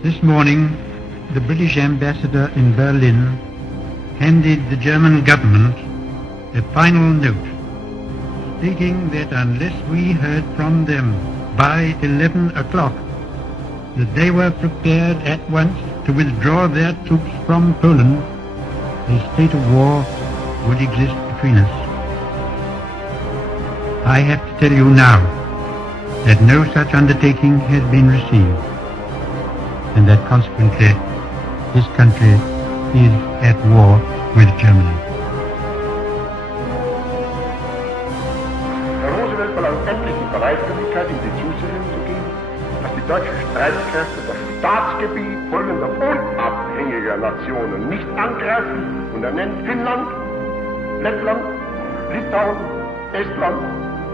This morning, the British ambassador in Berlin handed the German government a final note stating that unless we heard from them by 11 o'clock, that they were prepared at once to withdraw their troops from Poland, a state of war would exist between us. I have to tell you now that no such undertaking has been received, and that consequently this country is at war with Germany. Herr Roosevelt verlangt endlich die Bereitwilligkeit, ihm die Zusicherung zu geben, dass die deutschen Streitkräfte das Staatsgebiet folgender unabhängiger Nationen nicht angreifen, und er nennt Finnland, Lettland, Litauen, Estland,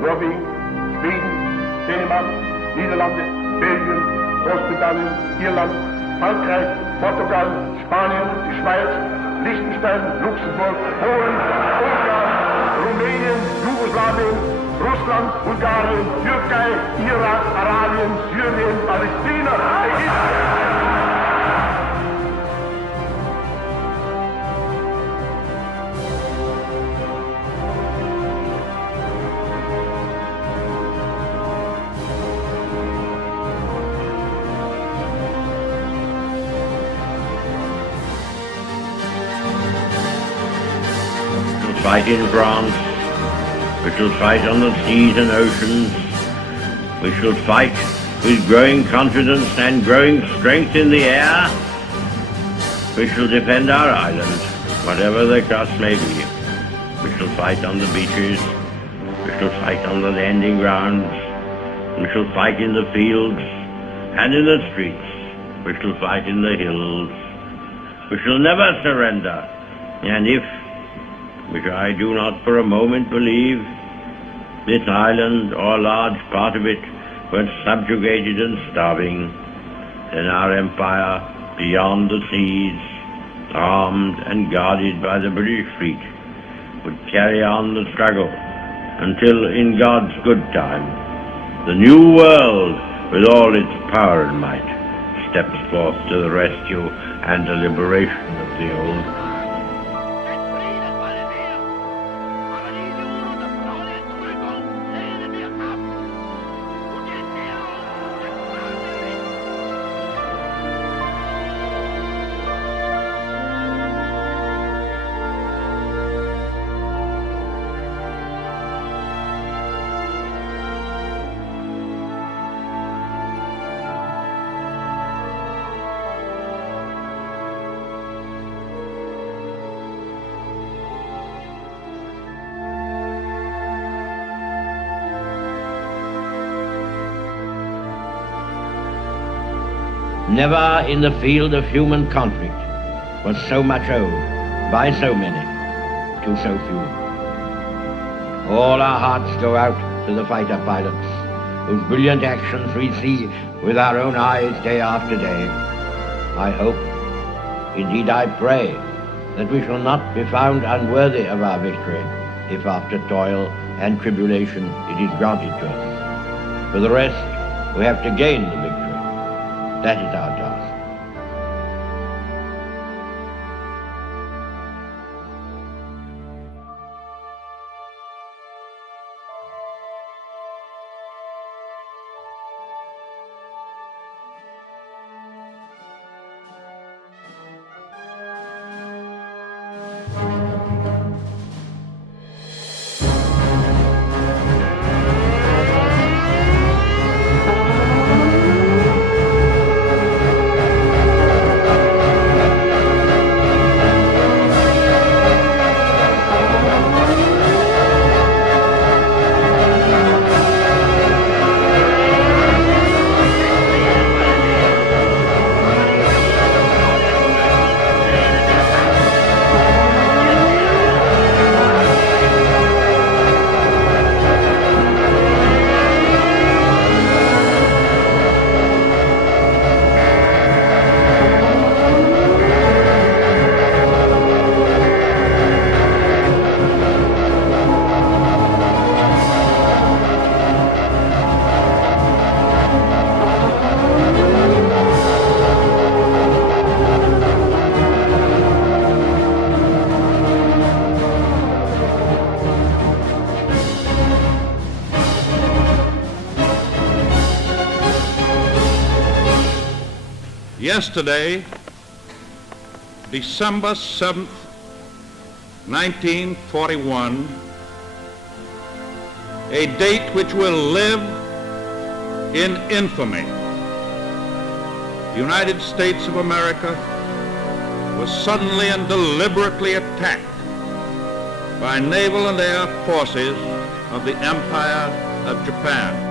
Norwegen, Schweden, Dänemark, Niederlande, Belgien, Großbritannien, Irland, Frankreich, Portugal, Spanien, die Schweiz, Liechtenstein, Luxemburg, Polen, Ungarn, Rumänien, Jugoslawien, Russland, Bulgarien, Türkei, Irak, Arabien, Syrien, Palästina, Ägypten. Fight in France, we shall fight on the seas and oceans, we shall fight with growing confidence and growing strength in the air, we shall defend our island, whatever the cost may be. We shall fight on the beaches, we shall fight on the landing grounds, we shall fight in the fields and in the streets, we shall fight in the hills, we shall never surrender, and if, which I do not for a moment believe, this island or a large part of it were subjugated and starving, then our empire beyond the seas, armed and guarded by the British fleet, would carry on the struggle until, in God's good time, the new world, with all its power and might, steps forth to the rescue and the liberation of the old. Never in the field of human conflict was so much owed by so many to so few. All our hearts go out to the fighter pilots, whose brilliant actions we see with our own eyes day after day. I hope, indeed I pray, that we shall not be found unworthy of our victory, if after toil and tribulation it is granted to us. For the rest, we have to gain the victory. That is our task. Yesterday, December 7th, 1941, a date which will live in infamy. The United States of America was suddenly and deliberately attacked by naval and air forces of the Empire of Japan.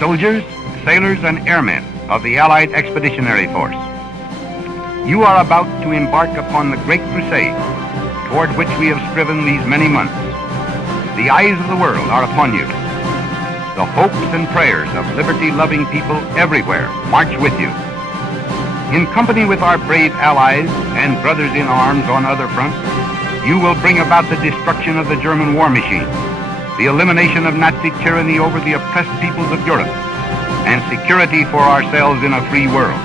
soldiers, sailors, and airmen of the Allied Expeditionary Force. You are about to embark upon the great crusade toward which we have striven these many months. The eyes of the world are upon you. The hopes and prayers of liberty-loving people everywhere march with you. In company with our brave allies and brothers in arms on other fronts, you will bring about the destruction of the German war machine, the elimination of Nazi tyranny over the oppressed peoples of Europe, and security for ourselves in a free world.